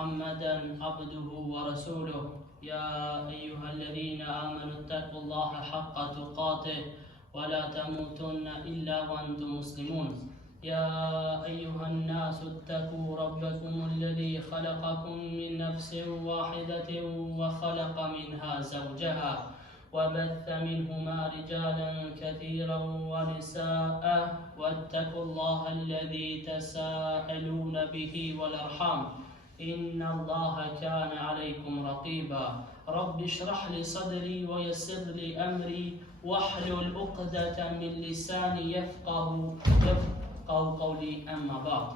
محمدا عبده ورسوله يا أيها الذين آمنوا اتقوا الله حق تقاته ولا تموتن إلا وأنتم مسلمون يا أيها الناس اتقوا ربكم الذي خلقكم من نفس واحدة وخلق منها زوجها وبث منهما رجالا كثيرا ونساء واتقوا الله الذي تساءلون به والأرحام إن الله كان عليكم رقيبا رب اشرح لي صدري ويسر لي أمري واحلل عقدة من لساني يفقه قولي أما بعد.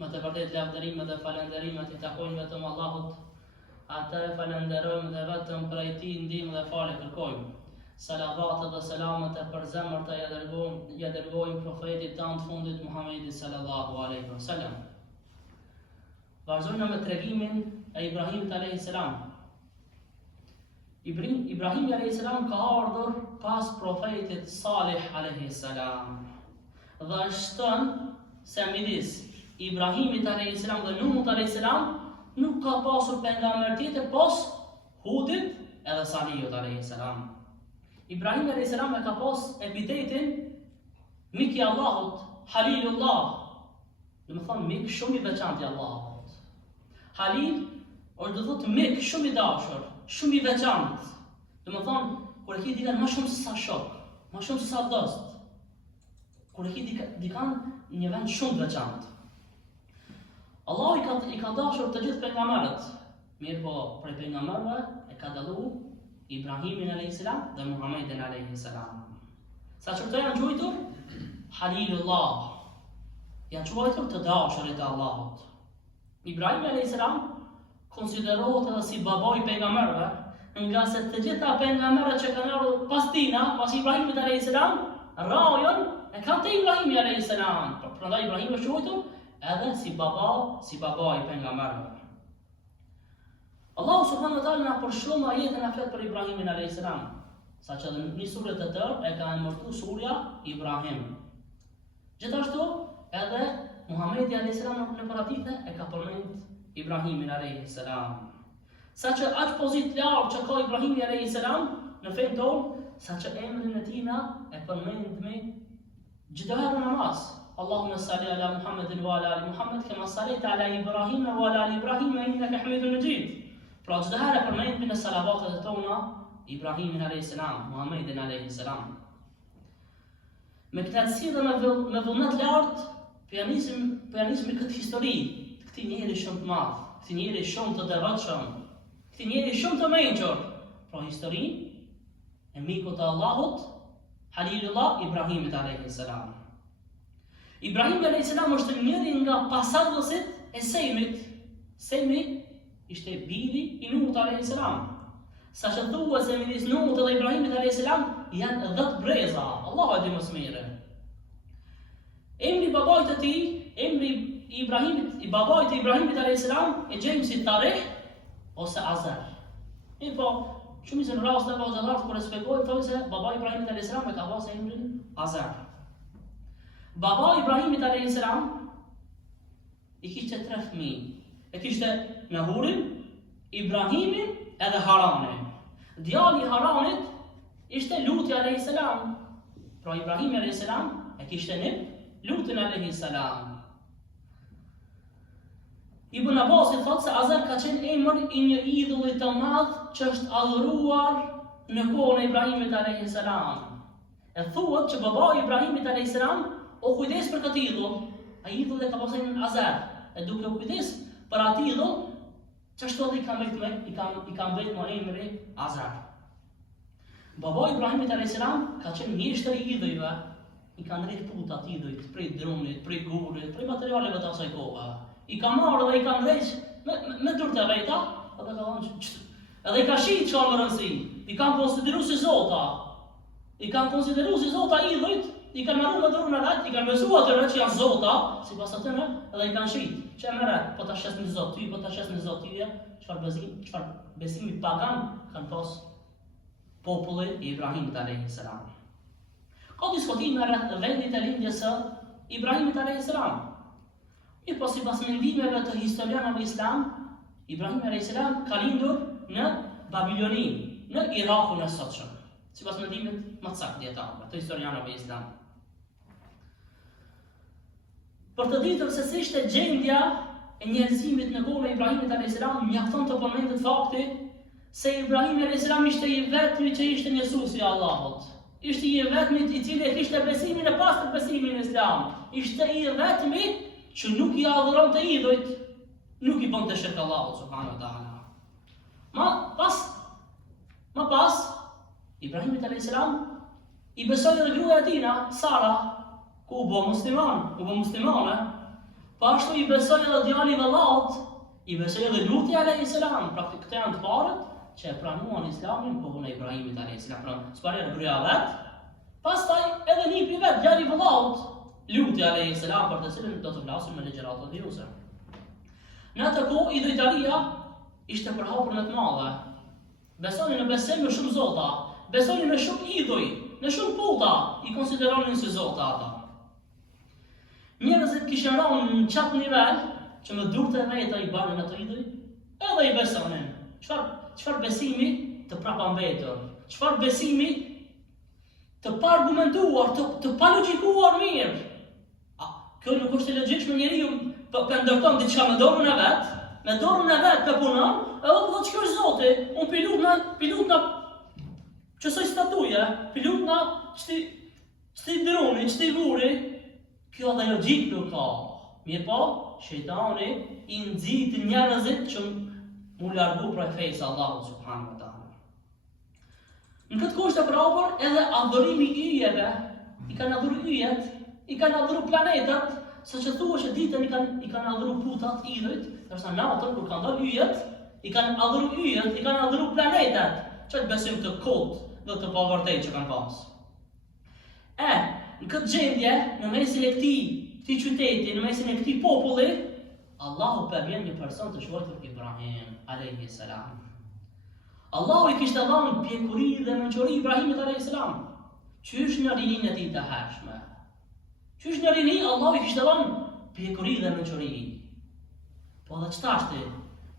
Më të vërtet lavdërimet dhe falënderimet I takojnë vetëm Allahut. Atë e falenderojmë dhe vetëm prej Tij ndihmë dhe falë kërkojmë. Salavatet dhe selamet e përzemërta ja dërgojmë profetit tanë të fundit Muhammedit sallallahu alaihi wasallam. Vazhdojmë me tregimin e Ibrahimit alayhis salam. Ibrahim alayhis salam ka ardhur pas profetit Salih alayhis salam. Dhe shton se midis Ibrahimit alayhis salam dhe Nuhut alayhis salam nuk ka pasur pejgamber tjetër pas Hudit edhe Salihut alayhis salam. Ibrahim alayhis salam e ka pas epitetin mik I Allahut, Halilullah. Do të thonë mik shumë I veçantë I Allahut. Halil është do thotë mik shumë I dashur, shumë I veçantë. Do të thonë kur e ke dikan më shumë se sa shok, më shumë se sa dost. Kur e ke dikan një vend shumë veçantë. Allah I ka dashur të gjithë pejgamberët. Mirë po, prej pejgamberëve e ka dalluar Ibrahimin alayhis salam dhe Muhammedin alayhis salam. Sa çfarë janë quajtur? Halilullah. Janë quajtur të dashurit e Allahut. Ibrahim alayhis salam konsiderohet edhe si baba I pejgamberëve, nga se të gjitha pejgamberët që kanë ardhur pas tina, pas Ibrahimit alayhis salam, rajon e kanë te Ibrahimi alayhis salam. Prandaj Ibrahim është quajtur edhe si baba I pejgamberëve. Allahu subhanahu wa taala na përshkruan ajetën e flet për Ibrahimin alayhis salam, saqë edhe në suret e tërë e ka emërtuar surja Ibrahim. Gjithashtu edhe Muhammedi alayhis salam në paradite e ka përmend Ibrahimin alayhis salam. Saqë aq pozitë lartë që ka Ibrahimi alayhis salam në fen tonë, saqë emrin e tij na e përmend me çdo herë namaz. Allahumma salli ala Muhammedin wa ala ali Muhammed kama sallaita ala Ibrahim wa ala ali Ibrahim innaka Hamidun Majid. Pra çdo herë përmend në salavatet tona Ibrahimin alayhis salam, Muhammedin alayhis salam. Me këtë sjellje me vullnet lartë pianizmi këtë histori, këtij njeri shumë të madh, këtij njeri shumë të devotshëm, këtij njeri shumë të mençur. Pra histori e mikut të Allahut, Halilullah Ibrahimit alayhis salam. Ibrahim alayhis salam është njëri nga pasardhësit e Semit. Semi ishte biri I Nuhut alayhis salam. Saqë thuhet se midis Nuhut dhe Ibrahimit alayhis salam janë 10 breza. Allahu e di më së miri. Emri babait të tij, emri I babait të Ibrahimit alayhis salam e gjejmë si Tarih ose Azar. Po, shumë në raste e xhallar kur e shpjegojnë thonë se babai I Ibrahimit alayhis salam e ka pasur emrin Azar. Baba I Ibrahimit alayhis salam I kishte 3 fëmijë. E kishte Nahurin, Ibrahimin edhe Haranin. Djali I Haranit ishte Luti alayhis salam. Pra Ibrahimi alayhis salam e kishte një Lutin alayhis salam. Ibn Abbas thotë se Azar ka qenë emër I një idhulli të madh që është adhuruar në kohën e Ibrahimit alayhis salam. E thuhet që baba I Ibrahimit alayhis salam o kujdes për këtë idhull. Ai idhull e ka pasur Azar. E duke u kujdes për atë idhull, çashtu I ka mbet me emri Azar. Baba Ibrahimit alayhis salam ka qenë mjeshtër I idhujve. I kanë rrit putat idhujt, prej drunit, prej gurit, prej materialeve të asaj kohe. I ka marrë dhe I ka ndreq me dur të veta, edhe ka thënë edhe I ka shit çfarë më rëndësi. I kanë konsideruar si zota. I kanë konsideruar si zota idhujt, I kanë marrë me durën e vet, I kanë besuar atë që janë zota, sipas atyre, edhe I kanë shit. Çe merre, po ta shes në zot ty, po ta shes në zot tyje, çfarë besimi pagan kanë pas populli I Ibrahimit alayhis salam. Ka diskutime rreth vendit të lindjes së Ibrahimit alayhis salam. Po sipas mendimeve të historianëve islam, Ibrahim a.s. ka lindur në Babiloni, në Irakun e sotshëm, sipas mendimit më të saktë dietarëve të historianëve islam. Për të ditur se si ishte gjendja e njerëzimit në kohën e Ibrahimit a.s. mjafton të përmendet fakti se Ibrahim a.s. ishte i vetmi që ishte njësuesi i Allahut. Ishte i vetmi i cili kishte besimin e pastër, besimin islam. Ishte i vetmi që nuk i adhuronte idhujt, nuk i bënte shirk Allahut subhanahu wa taala. Më pas, Ibrahimit a.s. i besoi edhe gruaja e tij, Sara, ku u bë muslimane. Pashtu i besoi edhe djali i Allahut, i besoi edhe Luti a.s. Pra këto janë të parët që e pranuan islamin kohën e Ibrahimit a.s. Pra s'pare gruaja vet, pastaj edhe nipi vet, djali i Allahut, Luti a.s. për të cilën do të flasim me ligjëratat e juze. Në atë kohë idhujtaria ishte përhapur në të madhe. Besonin në besim në shumë zota, besonin në shumë idhuj, në shumë puta, i konsideronin si zota ata. Njerëzit kishin rënë në qatë nivel që me durtë e veta i banin ato idhuj, edhe i besonin. Çfarë besimi të prapambetur, çfarë besimi të paargumentuar, të palogjikuar mirë. Kjo nuk është e logjikshme, njeriu për ndërton diçka me dorën e vet për punon, edhe po thotë ç'ka është Zoti, unë pilutna ç'soj statuje, pilutna ç'ti droni, ç'ti vuri. Kjo dhe logjik nuk ka. Mirë po, shejtani i nxit njerëzit që mu largu prej fejës Allahu subhanahu wa taala. Në këtë kohë është përhapur edhe adhurimi i yjeve, i kanë adhuru yjet, i kanë adhuru planetat, sa që thua që ditën i kanë adhuru putat, idhujt, ndërsa natën kur kanë dhënë yjet, i kanë adhuru yjet, i kanë adhuru planetat, që të besim të kot dhe të pavërtet që kanë pas. Në këtë gjendje, në mesin e këtij qyteti, në mesin e këtij populli, Allahu përvjen një person të quajtur Ibrahim alayhi salam. Allahu i kishte dhënë pjekuri dhe mençuri Ibrahimit alayhi salam. Qysh në rininë e tij të hershme. Qysh në rini Allahu i kishte dhënë pjekuri dhe mençuri. Po dhe ç'ta është?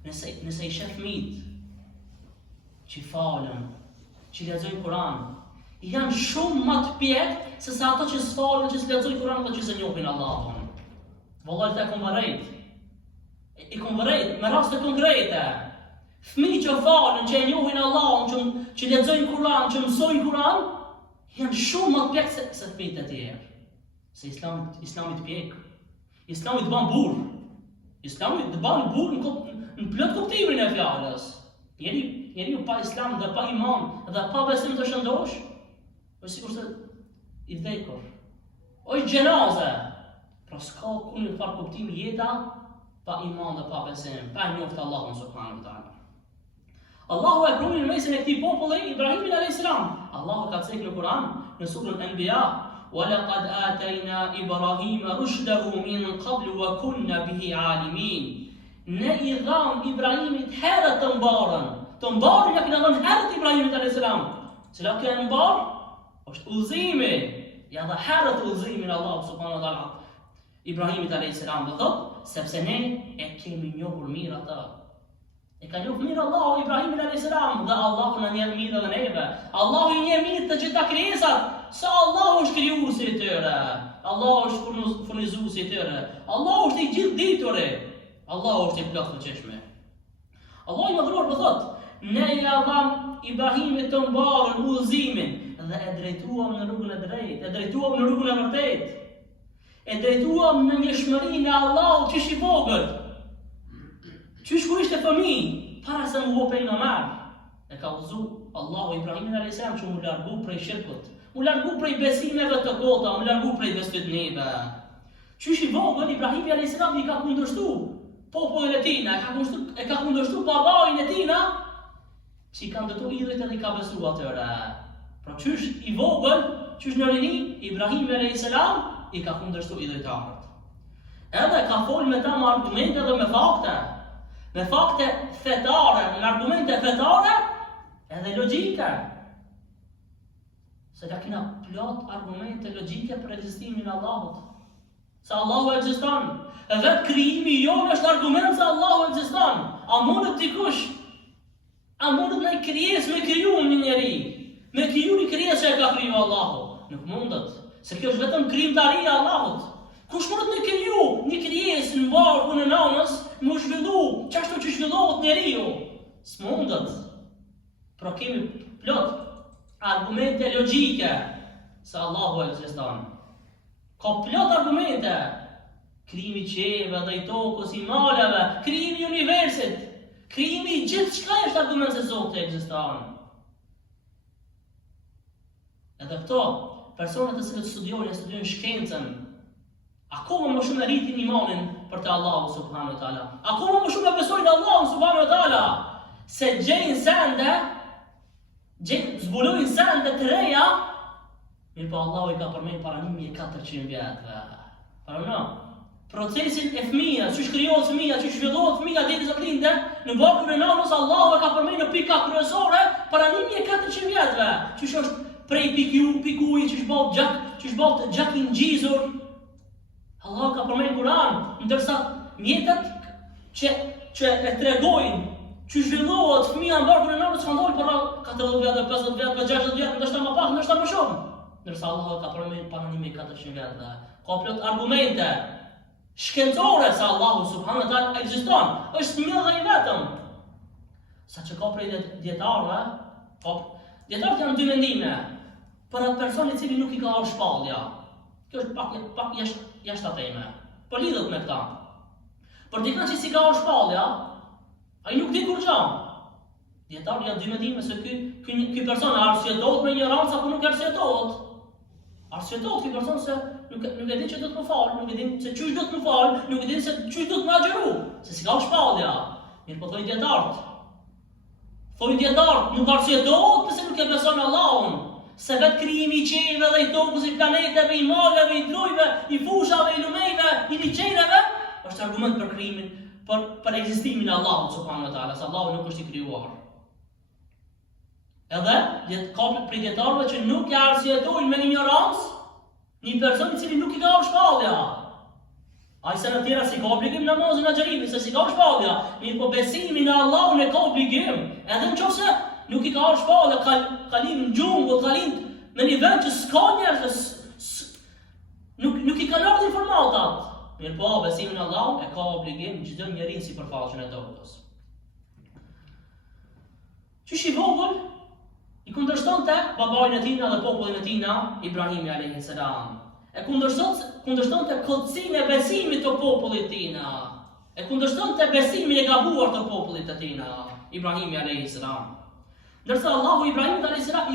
Nëse i shef fëmijët që falen, që lexojnë Kur'an, janë shumë më të pjekë se sa ato që s'falen, që s'lexojnë Kur'an dhe që s'e njohin Allahun. Vallahi ta konvarrejt. I konvarrejt me raste konkrete. Fëmijë që falen, që e njohin Allahun, që lexojnë Kur'an, që mësojnë Kur'an, janë shumë më të pjekë se fëmijët e tjerë. Se Islami të pjekë. Islami të ban burr. Islami të ban burr në plot kuptimin e fjalës. Njeriu pa Islam dhe pa iman dhe pa besim të shëndosh, është sikur se i vdekur. Është gjenaze. Pra s'ka kur një farë kuptimi jeta pa iman dhe pa besim, pa njoftë Allahun subhanahu wa taala. Allahu e pruni në mesin e këtij populli Ibrahimin alayhis salam. Allahu ka thënë në Kur'an në surën Anbiya: "Walaqad atayna Ibrahima rushdahu min qabl wa kunna bihi alimin." Ne i dham Ibrahimit herët të mbarën ja kina dhënë herët Ibrahimit alayhis salam. Cila kjo e mbarë? Është udhëzimi. Ja dha herët udhëzimin Allahu subhanahu wa taala Ibrahimit alayhis salam, do thotë sepse ne e kemi njohur mirë atë. E ka njohur mirë Allahu Ibrahimin alayhis salam dhe Allahu na njeh mirë edhe neve. Allahu i njeh mirë të gjitha krijesat, se Allahu është krijuesi i tyre. Allahu është furnizuesi i tyre. Allahu është i gjithë dituri. Allahu është i plot fuqishëm. Allahu i madhruar po thotë: "Ne ja dham Ibrahimit të mbarën udhëzimin dhe e drejtuam në rrugën e drejtë, e drejtuam në rrugën e vërtetë. E drejtuam në njohurinë e Allahut që i vogël. Qysh kur ishte fëmijë, para se mu bë pejgamber, e ka udhëzu Allahu Ibrahimin alayhis salam që mu largu prej shirkut, mu largu prej besimeve të kota, mu largu prej bestëdnive. Qysh i vogël Ibrahimi alayhis salam i ka kundërshtu popullin e tij, e ka kundërshtu babain e tij, që i kanë dëtu idhujt edhe i ka besu atyre. Pra qysh i vogël, qysh në rini, Ibrahimi alayhis salam i ka kundërshtu idhujtarët. Edhe ka folë me ta me argumente dhe me fakte fetare, me argumente fetare edhe logjike. Se ka kina plot argumente logjike për ekzistimin e Allahut. se Allahu ekziston. E vetë krijimi jonë është argument se Allahu ekziston. A mundet dikush? A mundet në krijesë me kriju një njeri? Me kriju një krijesë që e ka kriju Allahu? Nuk mundet. Se kjo është vetëm krijimtaria e Allahut. Kush mundet me kriju një krijesë në barkun e nanës, më zhvillu çashtu që zhvillohet njeriu? S'mundet. Pra kemi plot argumente logjike se Allahu ekziston. Ka plot argumente. Krijimi i qiellit dhe i tokës, i malave, krijimi i universit, krijimi i gjithçka është argument se Zoti ekziston. Edhe këto personat të cilët studiojnë shkencën, akoma më shumë rritin imanin për te Allahu subhanahu wa taala. Akoma më shumë besojnë Allahu subhanahu wa taala, se gjejnë sende, zbulojnë sende të reja, mirë po Allahu i ka përmendur para 1400 vjetëve. Para procesin e fëmijës, që krijohet fëmija, që zhvillohet fëmija deri sa lindë, në barkun e nanës Allahu e ka përmendur në pika kryesore para 1400 vjetëve. Që është prej pikuj, që është bot gjak i ngjizur. Allahu ka përmendur në Kur'an, ndërsa mjetet që e tregojnë që zhvillohet fëmija në barkun e nanës kanë dalë para 40 vjetë, 50 vjetë, 60 vjetë, ndoshta më pak, ndoshta më shumë. Ndërsa Allahu ka përmendur para 1400 vjetëve. Ka plot argumente shkencore se Allahu subhanahu wa taala ekziston, është një dhe i vetëm. Sa që ka prej dietarëve, dietarët janë dy mendime. Për atë person i cili nuk i ka ardhur shpallja. Kjo është pak jashtë teme. Po lidhet me këtë. Për dikën që si ka ardhur shpallja, ai nuk di kur gjë. Dietarët janë dy mendime se ky person arsyetohet me një rancë apo nuk arsyetohet. Arsyetohet ky person se nuk e din që do të më falë, nuk e din se çuj do të më falë, nuk e din se çuj do të më agjëru, se si ka shpallja. Mirë po thojnë dietarët. Thojnë dietarët, nuk arsyetohet pse nuk e beson Allahun, se vetë krijimi i qiellit dhe i tokës, i planeteve, i maleve, i drujve, i fushave, i lumejve, i liçereve, është argument për krijimin, për ekzistimin e Allahut subhanahu wa taala, se Allahu nuk është i krijuar. Edhe ka prej dietarëve që nuk e arsyetojnë me ignorancë një person i cili nuk i ka ardhur shpallja. Ai se në tjera si ka obligim namazin e xherimit, se si ka ardhur shpallja, mirë po besimi në Allahun e ka obligim. Edhe nëse nuk i ka ardhur shpallja, kalin në xhungull, kalin në një vend që s'ka njerëz, nuk i kanë ardhur informatat. Mirë po besimi në Allahun e ka obligim çdo njeri si përfaqësun e tokës. Qysh i vogël i kundërshtonte babain e tij dhe popullin e tij Ibrahimi alayhi salam. E kundërshtonte kodsinë e besimit të popullit të tij. E kundërshtonte besimin e gabuar të popullit të tij Ibrahimi alayhi salam. Ndërsa Allahu Ibrahimit alayhi salam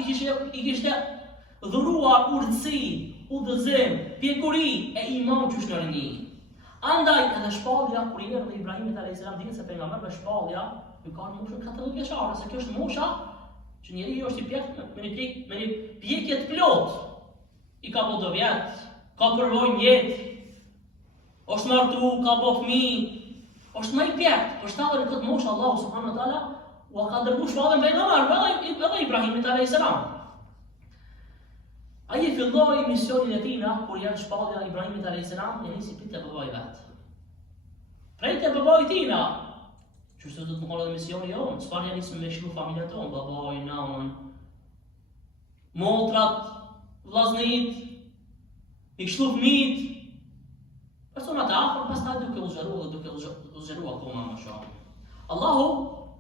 i kishte dhuruar urtësi, udhëzim, pjekuri e iman qysh në rini. Andaj edhe shpallja kur i erdhi Ibrahimit alayhi salam dihet se pejgamberi me shpallja i ka moshën 40 vjeçare, se kjo është mosha që njeriu është i pjekët me një pjekje të plot. I ka po do vjet, ka përvojë një jetë, është martu, ka bo fëmijë, është më i pjekët. Për shtatë në këtë moshë Allahu subhanahu wa taala u ka dërguar shpallën pejgamber edhe Ibrahimit alayhis salam. Ai filloi misionin e tij kur janë shpallja Ibrahimit alayhis salam, e nisi prit te babait vet. Prit te babait tij Qështë do të më kollë dhe misioni jonë, çfarë janë nisë me shlu familja tonë, babaj, nanën, motrat, vllaznit, i shlu fëmijët, personat e afër, pastaj duke u zgjeru akoma më shumë. Allahu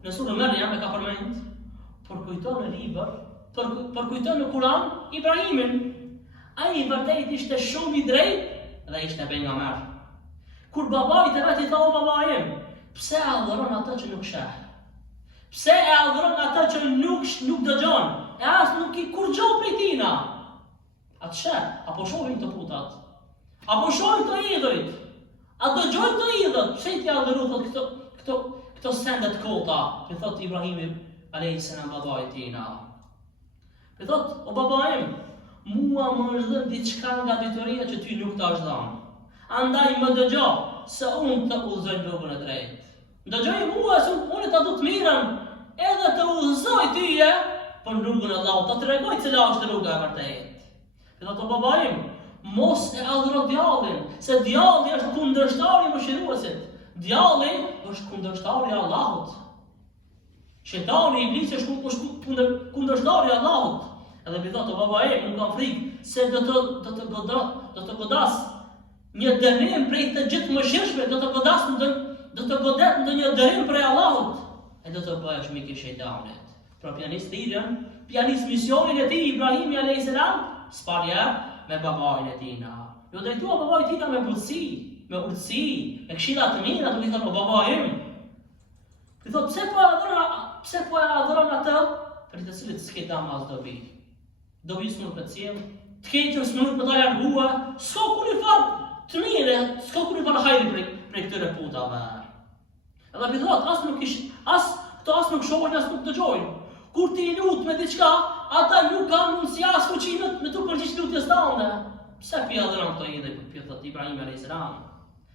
në surën Maryam e ka përmend, përkujton në libër, përkujton në Kur'an Ibrahimin. Ai vërtet ishte shumë i drejtë dhe ishte pejgamber. Kur babait e vet i thau babaim, pse e adhuron ata që nuk sheh? Pse e adhuron ata që nuk dëgjon? E as nuk i kur gjë prej tina. Atë sheh, apo shohin të putat? Apo shohin të idhujt? A dëgjojnë të idhët? Pse ti adhuru këto sende të kota? Për thot Ibrahimi alayhis salam babait tina. Për thot, o babaim, mua më është dhënë diçka nga ditoria që ty nuk ta është dhënë. Andaj më dëgjo se unë të udhëzoj rrugën e drejtë. Dëgjoj mua se unë ta do të mirën, edhe të udhëzoj tyje për rrugën e Allahut, ta tregoj cila është rruga e vërtetë. Dhe ato babaim, mos e adhuro djallin, se djalli është kundërshtari i mëshiruesit. Djalli është kundërshtari i Allahut. Shejtani, iblisi është kundërshtari i Allahut. Edhe mi thotë, baba unë kam frikë se do të godas një dënim prej të gjithë mëshirshme, do të godet ndonjë dënim prej Allahut, e do të bëhesh mik i shejtanit. Pra pianist misionin e tij Ibrahimi alayhis salam, sparja me babain e tina. Jo drejtua babai tina me butësi, me urtësi, me këshilla të mira, duke thënë baba im. Ti thot pse po e adhuron atë për të cilët s'ke dam as dobi. Dobi s'mund për cilë, të keqën s'mund për ta largua, s'ka kur i farë të mire, s'ka kur i farë hajri prej këtyre putave. Edhe për thot, as nuk shohin, as nuk dëgjojnë. Kur ti lut me diçka, ata nuk kanë mundësi as fuqinë me të përgjigj lutjes tande. Pse pi adhuron këto ide për thot Ibrahim alayhis salam?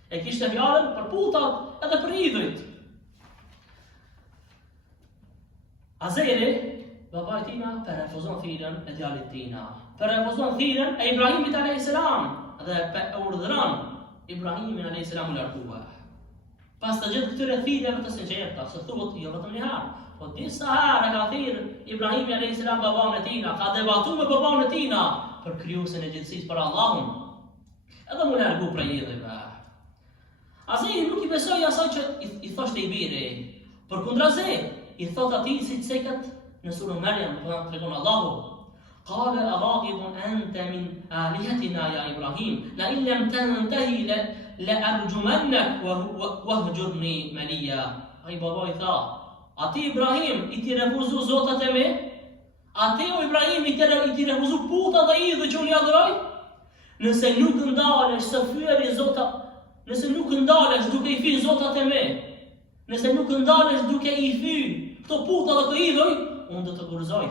E kishte fjalën për putat edhe për idhujt. Azeri, baba i tina, për refuzon thirrjen e djalit tina. Për refuzon thirrjen e Ibrahimit alayhis salam dhe për urdhëron Ibrahimin alayhis salam u largua. Pas të gjithë këtyre thirrjeve të sinqerta, se thuhet jo vetëm një herë, po disa herë ka thirr Ibrahimi alayhis salam baban e tina, ka debatuar me baban e tina për krijuesin e gjithësisë, për Allahun. Edhe mu largu prej idhujve. Azeri nuk i besoi asaj që i thoshte i biri. Përkundrazi, i thot atij si cekët në surën Maryam, ku tregon Allahu. Qala araghibun anta min alihatina ya Ibrahim, la in lam tantahi la arjumannak wahjurni maliya. Ai baba i tha, ati Ibrahim i ti refuzu zotat e mi? Ati o Ibrahim i ti refuzu puta dhe idhë që unë i adhuroj? Nëse nuk ndalesh së fyeri zotat, nëse nuk ndalesh duke i fy zotat e mi, nëse nuk ndalesh duke i fy këto puta dhe të idhoj, unë do të gurzoj.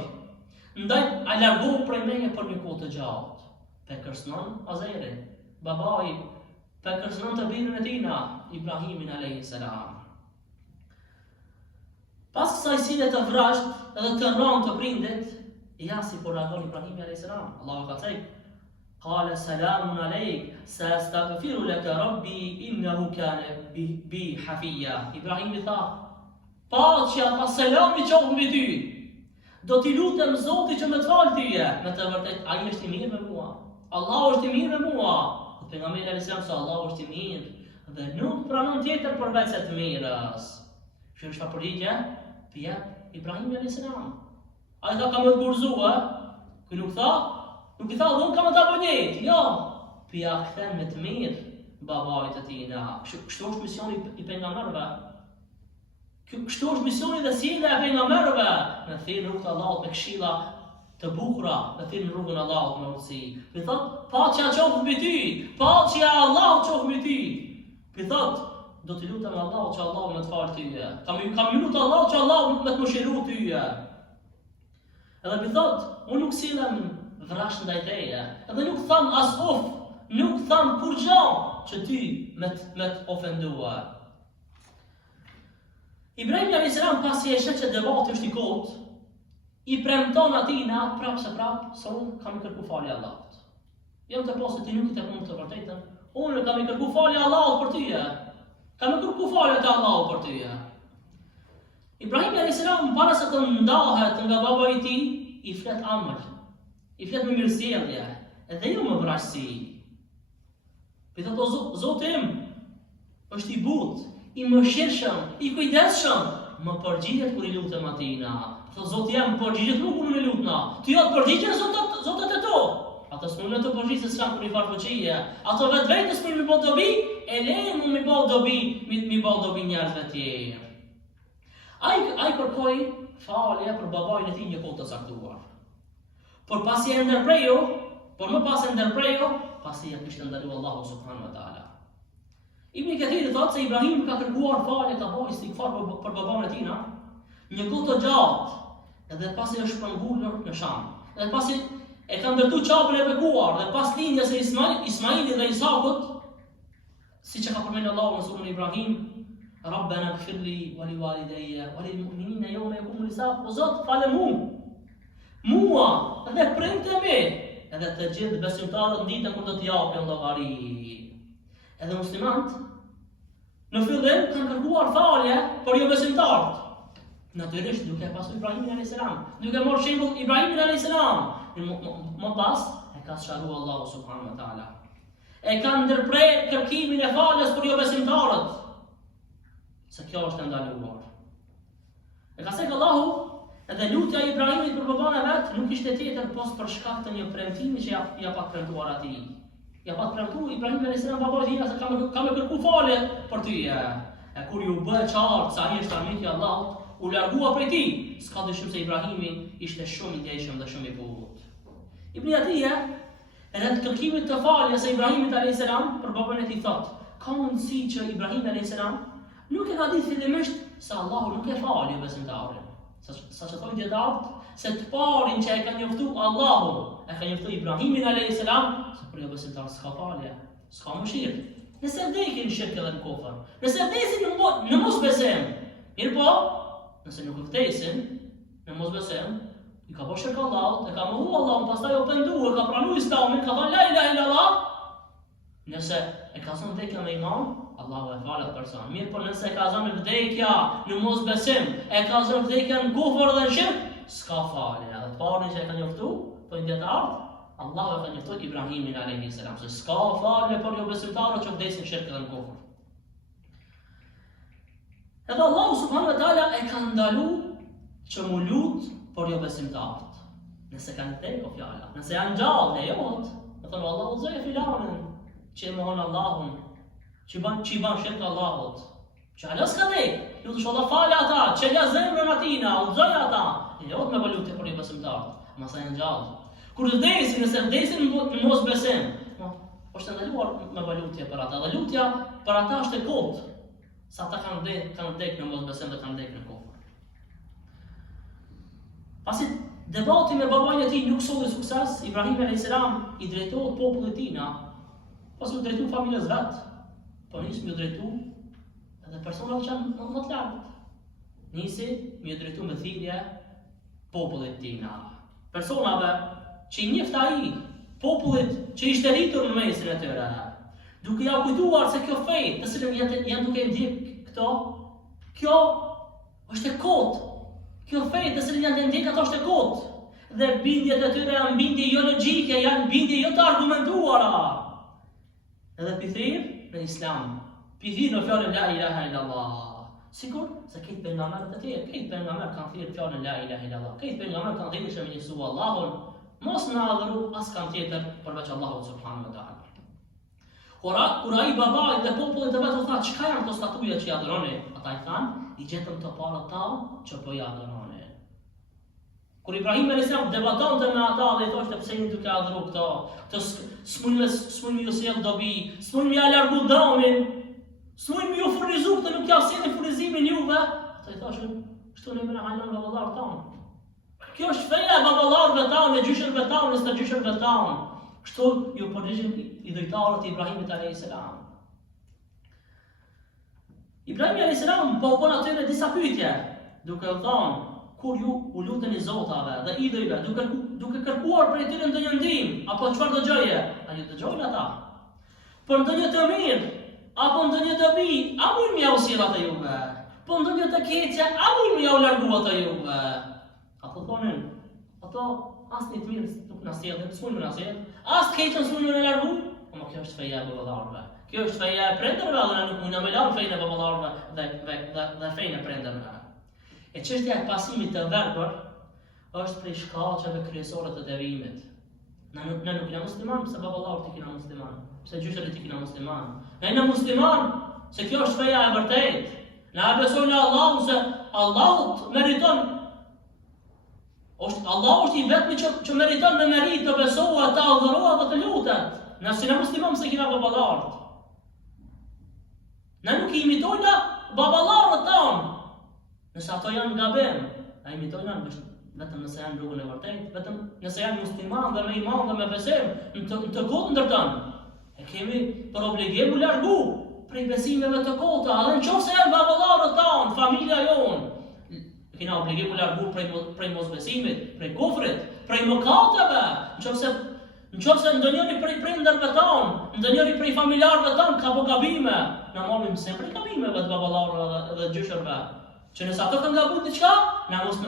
Ndaj, a largohu prej meje për një kohë të gjatë. Pe kërsnon Azeri, babai, pe kërsnon të birin e tina, Ibrahimin alayhis salam. Pas kësaj sile të vrasht edhe të rronë të prindit, ja si po reagon Ibrahimi alayhis salam. Allahu ka thënë: "Qala salamun alayk, sa'astaghfiru laka rabbi innahu kana bi hafiya." Ibrahimi tha: "Paqja, pa selami qoftë mbi ty. Do t'i lutem Zotit që më të falë tyje." Me të vërtet, ai është i mirë me mua. Allahu është i mirë me mua. Pejgamberi alayhis salam sa Allahu është i mirë dhe nuk pranon tjetër përveç se të mirës. Që është përgjigje? Pia Ibrahimi alayhis salam. Ai tha kam të gurzua, ku nuk i tha unë kam të abonjet. Jo, pia kthen me të mirë babait të tina. Kështu është misioni i pejgamberëve. Kështu është misioni dhe sjellja e pejgamberëve, me thirrje në rrugën e Allahut me këshilla të bukura, me thirrje në rrugën e Allahut me urtësi. Pi thot, paqja qoftë mbi ty, paqja e Allahut qoftë mbi ty. Pi thot, do t'i lutem Allahut që Allahu më të falë tyje. Kam lutur Allahut që Allahu më të mëshiroj tyje. Edhe pi thot, unë nuk sillem vrash ndaj teje, edhe nuk tham as of, nuk tham kur gjë që ty me të ofenduar. Ibrahim alayhis salam pasi e sheh që debati është i kotë, i premton atina prapë se unë kam i kërku falje Allahut. Jam të posë ti nuk i të punë të vërtetën, unë kam i kërku falje Allahut për tyje. Kam i kërku falje të Allahut për tyje. Ibrahim alayhis salam para se të ndahet nga baba i tij, i flet amër, i flet me mirësjellje, edhe jo me vrasësi. Pi thot, o Zoti im, është i butë, i mëshirshëm, i kujdesshëm, më përgjigjet kur i lutem atina. Thot Zoti jam përgjigjet nuk kur unë i lutna. Ti jo të përgjigjen zotat e to. Ata s'mundën të përgjigjen se s'kan kur i farë fuqie. Ato vetvetes për mi bë dobi, e lenë mu mi bë dobi njerëzve tjerë. Ai kërkoi falje për babain e tij një kohë të caktuar. Por pasi e ndërprejo, pasi ja kishte ndaluar Allahu subhanahu wa taala. Ibn Kathir thotë se Ibrahim ka kërkuar falje ka bëj istighfar për baban e tina, një kohë të gjatë, edhe pasi është shpërngulur në Sham. Edhe pasi e ka ndërtu qabën e bekuar dhe pas lindjes së Ismailit dhe Isakut, siç e ka përmendur Allahu në surën Ibrahim, Rabbana ighfirli wa liwalidayya wa lilmu'minina yawma yaqumul hisab. O Zot, falem mua dhe prindtë mi, edhe të gjithë besimtarët ditën kur do të japin llogari. Edhe muslimanët në fillim kanë kërkuar falje për jo besimtarët. Natyrisht duke pasur Ibrahimin alayhis salam, duke marrë shembull Ibrahimin alayhis salam, më pas e ka sqaruar Allahu subhanahu wa taala. E kanë ndërprer kërkimin e faljes për jo besimtarët. Se kjo është ndaluar. E ka thënë Allahu, edhe lutja e Ibrahimit për baban e vet nuk ishte tjetër pos për shkak të një premtimi që ja pa premtuar atij. Ja pa premtuar Ibrahim alayhis salam babait i se ka më kërku falje për ty. E kur ju bë qartë se ai është armik i Allahut, u largua prej tij. S'ka dyshim se Ibrahimi ishte shumë i ndjeshëm dhe shumë i bukur. Ibn Atiyya edhe kërkimit të faljes së Ibrahimit alayhis salam për baban e tij thotë, ka mundësi që Ibrahim alayhis salam nuk e ka ditë fillimisht se Allahu nuk e fali besimtarin. Sa që thonë dietarët, se të parin që e ka njoftu Allahu, e ka njoftu Ibrahimin alayhis salam, se për jo besimtar s'ka falje, s'ka mëshirë. Nëse vdekin shirk edhe në kufër, nëse vdesin në mosbesim, mirë po, nëse nuk vdesin në mosbesim, i ka bërë shirk Allahut, e ka mohu Allahun, pastaj u pendu, e ka pranuar Islamin, ka thënë la ilaha illallah. Nëse e ka zonë vdekja me iman, Allahu e falet person. Mirë, por nëse e ka zonë vdekja në mosbesim, e ka zonë vdekja në kufër dhe në shirk, s'ka falje. Edhe të parin që e ka njoftu, po dietarët, Allahu e ka njoftu Ibrahimin alayhis salam, se s'ka falje për jo besimtarët që vdesin në shirk dhe në kufër. Edhe Allahu subhanahu wa taala e ka ndalu që mu lut për jo besimtarët. Nëse kanë tek o fjala, nëse janë gjallë, lejohet, do thonë Allahu zë filanin që e mohon Allahun, që ban shirk Allahut. Që ala s'ka tek, ju të sholla falë ata, që la zemrën atina, udhëzoj ata. Lejohet me valute për jo besimtarët, masa janë gjallë. Kur vdesin, nëse vdesin në mosbesim, është ndaluar me valutje për ata. Dhe lutja për ata është e kotë, sa ata kanë vdek në mosbesim dhe kanë vdek në kufër. Pasi debati me babain e tij nuk solli sukses, Ibrahim alayhis salam i drejtohet popullit të tij, pas u drejtu familjes vet, po nis më drejtu edhe personat që janë më të lartë. Nisi më drejtu me thirrje popullit të tij. Personave që i njefta ai, popullit që ishte rritur në mesin e tyre, duke ja kujtuar se kjo fe, të cilën janë duke ndjek këto, kjo është e kotë. Kjo fe, të cilën janë ndjek ato është e kotë. Dhe bindjet e tyre janë bindje jo logjike, janë bindje jo të argumentuara. Edhe pithir në Islam, pithir në fjalën la ilaha illallah. Sigur se këtë pejgamberët e tjerë, këtë pejgamber kanë thirrë fjalën la ilaha illallah. Këtë pejgamber kanë thirrë se Jesu Allahun, mos na adhuru as kanë tjetër përveç Allahut subhanahu wa taala. Kur ai babai dhe populli të vet u tha, çka janë këto statuje që i adhuroni? Ata i thanë, i gjetëm të parët ta që po i adhuroni. Kur Ibrahim alayhis salam debatonte me ata dhe i thoshte pse jeni duke adhuru këto s'mund ju sjell dobi, s'mund ju largu damin, s'mund ju furnizu këtë nuk ja sjellin furnizimin juve, ata i thoshin, kështu ne bëna halon baballar tan. Kjo është feja e baballarëve tan, e gjyshërve tan, e stagjyshërve tan. Kështu ju përgjigjen i dhejtarët e Ibrahimit alayhis salam. Ibrahim alayhis salam po bën atyre disa pyetje, duke u thënë, kur ju u luteni zotave dhe idhujve, duke kërkuar prej tyre ndonjë ndihmë apo çfarë do gjoje, a ju dëgjojnë ata? Po ndonjë të mirë apo ndonjë dobi, a mund m'ja u sjell ata juve? Po ndonjë të keqe, a mund m'ja u largu ata juve? Ato thonin, ato as një të mirë nuk na sjellin, s'mund na sjell, as të keqen s'mund na largu, por kjo është feja e baballarëve. Kjo është feja e prindërve, dhe nuk mund na larg feja e baballarëve dhe feja e prindërve. E çështja e pasimit të verbër është prej shkallëve kryesore të devijimit. Ne nuk jemi musliman, pse baballarët i kena musliman, pse gjyshërit i kena musliman. Ne jemi musliman, se kjo është feja e vërtetë. Ne besojmë Allahun se Allahu meriton. Allahu është i vetmi që meriton me merit të besohet, të adhurohet dhe të lutet. Ne si ne musliman se kena baballarët. Ne nuk i imitojnë baballarët tanë. Nëse ato janë gabim, a imitojnë vetëm nëse janë rrugën e vërtetë, vetëm nëse janë musliman dhe me iman dhe me besim, në të kotë ndërtan. E kemi për obligim u largu prej besimeve të kota, edhe nëse janë baballarët tanë, familja jonë, kena obligim u largu prej mosbesimit, prej kufrit, prej mëkateve, Nëse ndonjëri prej prindërve tanë, ndonjëri prej familjarëve tanë ka bërë gabime, na marrim sempre gabimeve të baballarëve dhe gjyshërve. Që nëse ato kanë gabuar diçka, na mos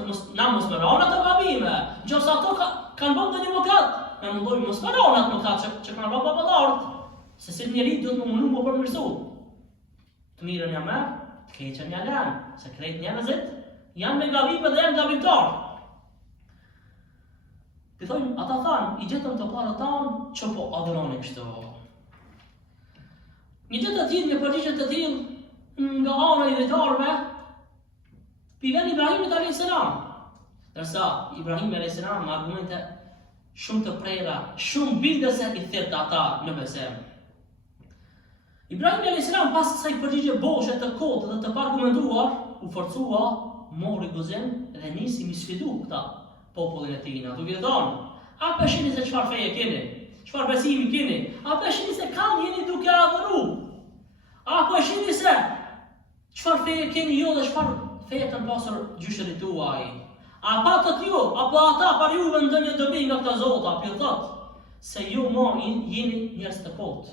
më rana të gabime. Nëse ato kanë bërë ndonjë mëkat, na mundojmë mos më rana të mëkat që kanë bërë baballarët. Se si njeriu duhet të mundu më përmirësu. Të mirën ja merr, të keqen ja lën, se krejt njerëzit janë me gabime dhe janë gabimtar. Ti thojnë, ata thanë, i gjetëm të parë tanë që po adhuroni kështu. Një gjë të tillë, një përgjigje të tillë nga ana e idhëtarëve, piven Ibrahimit a.s. Dërsa Ibrahim a.s. me argumente shumë të prera, shumë bindese i thirrte ata në besim. Ibrahim a.s. pas kësaj përgjigje boshe të kotë dhe të argumentuar, u forcua, mori guzim dhe nisi mi sfidu këta popullin e tina, duke thonë, a peshini se çfarë feje keni, çfarë besimi keni, a peshini se kam jeni duke adhuru, a peshini se çfarë feje keni jo dhe çfarë feje kanë pasur gjyshërit tuaj, a patët ju, apo ata par juve ndonjë dobi nga këta zota, pi thot, se ju mo jeni njerëz të kotë.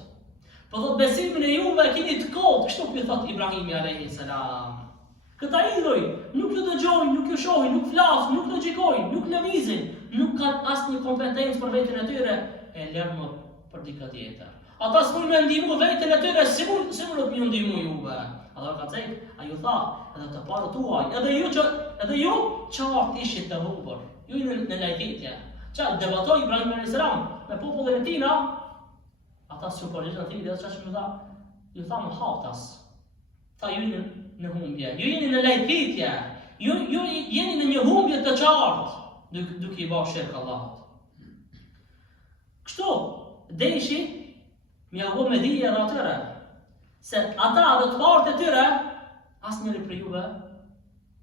Po thot besimin e juve keni të kotë, kështu pi thot Ibrahimi a.s. Këta idhuj nuk ju dëgjojnë, nuk ju shohin, nuk flasin, nuk logjikojnë, nuk lëvizin, nuk kanë asnjë kompetencë për veten e tyre, e lërë më për dikë tjetër. Ata s'mund me ndihmu veten e tyre, si mund të ndihmu juve. Ata ka thënë, ai ju tha, edhe të parë tuaj, edhe ju qartë ishit të humbur. Ju në lajthitje. Çfarë debatoi Ibrahim a.s. me popullin e tina, ata s'u përgjigjën atij dhe çfarë më tha? Ju tha më haftas. Tha ju në humbje, ju jeni në lajthitje, ju jeni në një humbje të qartë, duke i bërë shirk Allahut. Kështu, deshi m'ja u me dije edhe atyre, se ata dhe të parët e tyre, asnjëri prej juve,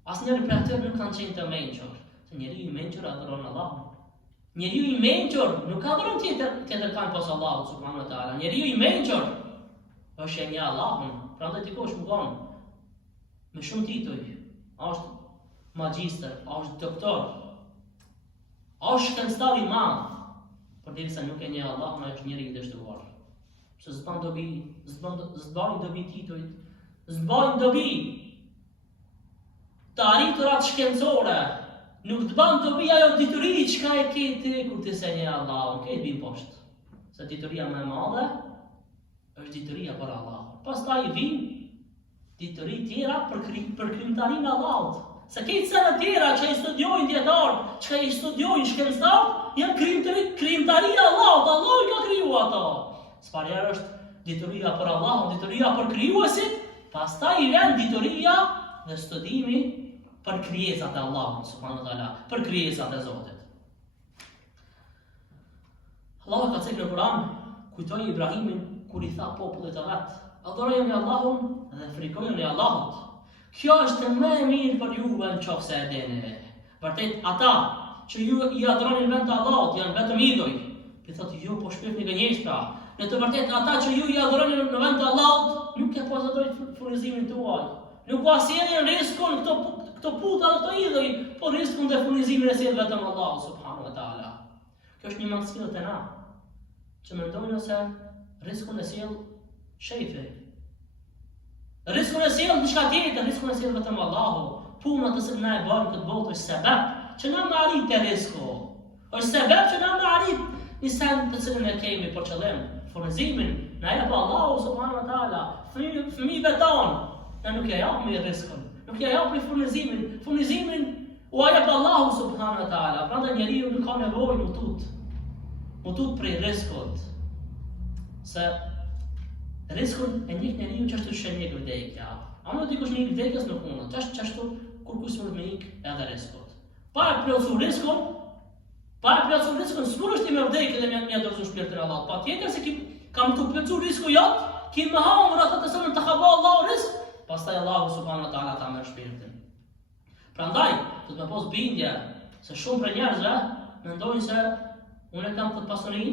asnjëri prej atyre nuk kanë qenë të mençur, se njeriu i mençur adhuron Allahun. Njeriu i mençur nuk adhuron tjetër kanë pas Allahut subhanahu wa taala. Njeriu i mençur është e një Allahun. Prandaj dikush më thonë, me shumë tituj, është magjistër, është doktor, është shkencëtar i madh, përderisa nuk e njeh Allahun, ai është njeri i dështuar. Se s'bën dobi, s'bën dobi titujt, s'bën dobi të arriturat shkencore, nuk të bën dobi ajo dituri çka e ke ti kur ti se njeh Allahun, ke bin poshtë. Se dituria më e madhe është dituria për Allahun. Pastaj vin dituri tjera për krijimtarinë e Allahut. Se këto sene tjera që i studiojnë dietar, që i studiojnë shkencëtar, janë krijimtaria e Allahut. Allahu ka krijuar ato. S'parë është dituria për Allahun, dituria për krijuesin, pastaj vjen dituria dhe studimi për krijesat e Allahut subhanahu wa taala, për krijesat e Zotit. Allahu ka thënë në Kur'an, kujtoi Ibrahimin kur i tha popullit të vet, adhurojeni Allahun dhe frikojeni Allahut. Kjo është më e mirë për juve nëse e dini. Vërtet ata që ju i adhuroni në vend të Allahut janë vetëm idhuj. Ti thotë ju po shpirtni gënjeshtra. Në të vërtetë ata që ju i adhuroni në vend të Allahut nuk e posadojnë furnizimin tuaj. Nuk po sjellin rrezikun këto puta dhe këto idhuj, po rrezikun dhe furnizimin e sjell vetëm Allahu subhanahu wa taala. Kjo është një mangësi te na. Që mendojnë se rrezikun e sjell shefi. Rrezikun e sjell diçka tjetër, rrezikun e sjell vetëm Allahu. Puna të cilën na e bën këtë botë është sebab që na më arrit te rreziku. Është sebab që na më arrit në sen të cilën e kemi për qëllim, furnizimin na jep Allahu subhanahu wa taala. Fëmijëve tonë, na nuk ja japim rrezikun, nuk ja japim furnizimin u jep Allahu subhanahu wa taala. Prandaj njeriu nuk ka nevojë më tut për rrezikut. Se rrezikun e njeh njeriu që është shenjë vdekja. Ama dikush një vdekjes nuk mund. Çashtu kur kush mund me ik edhe rrezikut. Pa plotsu rrezikun, sigur është me vdekje dhe me dorëzu shpirtin e Allahut. Patjetër se kam të plotsu rreziku jot, kim me hamur ata të cilën të ka bëu Allahu rrezik, pastaj Allahu subhanahu wa taala ta merr shpirtin. Prandaj, do të më pos bindje se shumë për njerëzve mendojnë se unë kam këtë pasuri,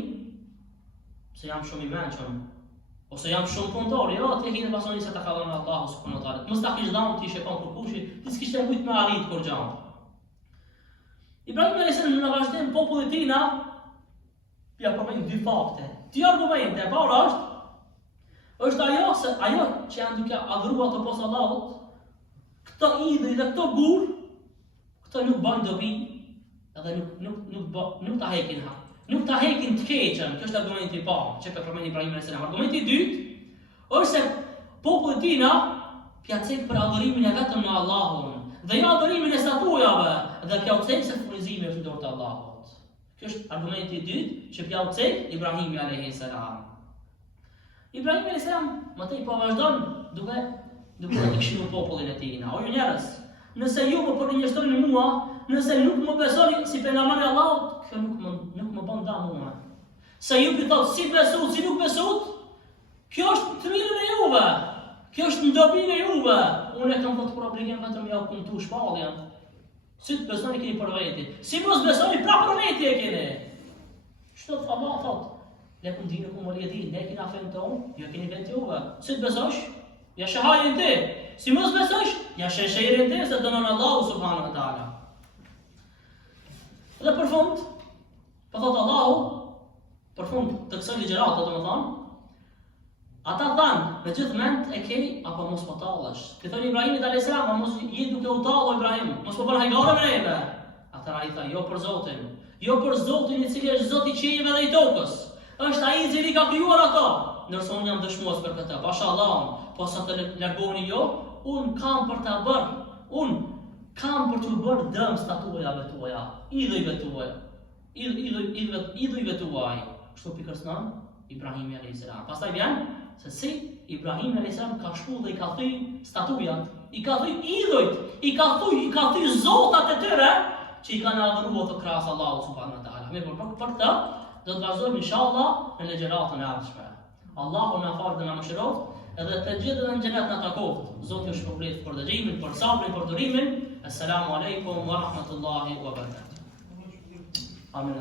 se jam shumë i mençur, ose jam shumë punëtor, jo, ti e ke pasuri se ta ka dhënë Allahu subhanahu wa taala. Mos ta kish dhënë ti shepon për kushi, ti s'kishte kujt me arrit kur gjao. Ibrahim a.s. në vazhdim popullit tina Ja përmend dy fakte. Dy argumente. E para është ajo që janë duke adhuruar të posa Allahut, këto idhuj dhe këto gur, këto nuk bajnë dobi, edhe nuk ta hekin ha. Nuk ta hekin të keqen. Kjo është argumenti i parë, që përmend Ibrahim alayhis salam. Argumenti i dytë është se populli tina pjacek për adhurimin e vetëm në Allahun, dhe jo adhurimin e statujave, dhe pjacek se furnizimi është në dorë të Allahut. Kjo është argumenti i dytë që pjacek Ibrahimi alayhis salam. Ibrahim alayhis salam më tej po vazhdon duke i këshillu popullin e tij. O ju njerëz, nëse ju më përgjinjëstoni mua, nëse nuk më besoni si pejgamberi i Allahut, kjo nuk më bën dëm mua. Se ju i thotë si besut, si nuk besut, kjo është të mirën e juve. Kjo është në dobinë e juve. Unë kam fått për obligim vetëm ja u kumtu shpalljen. Si të besoni keni për veti. Si mos besoni pra për veti e keni. Çto Allah thotë? Lekum dinukum waliyadin, ne kena fen ton, ju keni vetë juve. Si të besosh? Ja shahajin ti. Si mos besosh? Ja shesherin ti se dënon Allahu subhanahu wa taala. Dhe për fund, po thotë Allahu, për fund të kësaj ligjërate, domethënë, ata thanë, me gjithë mend e kej apo mos po tallesh. Ti thoni Ibrahimit alayhis salam, mos je duke u tallu Ibrahim, mos po bën hajgare me neve. Ata ai tha, jo për Zotin. Jo për Zotin i cili është Zoti i qiejve dhe i tokës. Është ai i cili ka krijuar ato. Ndërsa unë jam dëshmues për këtë. Pashallah, po sa të largoni jo, un kam për ta bërë. Un kam për të bërë dëm statujave tuaja, idhujve tuaja. Idhujve tuaj. Kështu pikërsnon Ibrahimi alayhis salam. Pastaj vjen se si Ibrahimi alayhis salam ka shku dhe i ka thyr statujat, i ka thyr idhujt, i ka thyr zotat e tyre që i kanë adhuruar të krahas Allahu subhanahu wa taala. Me për këtë do të vazhdojmë inshallah në ligjëratën e ardhshme. Allahu na falë dhe na mëshiroft, edhe të gjithë në xhenet na takoft. Zoti ju shpërblet për dëgjimin, për sabrin, për durimin. Assalamu alaikum wa rahmatullahi wa barakatuh. Amin.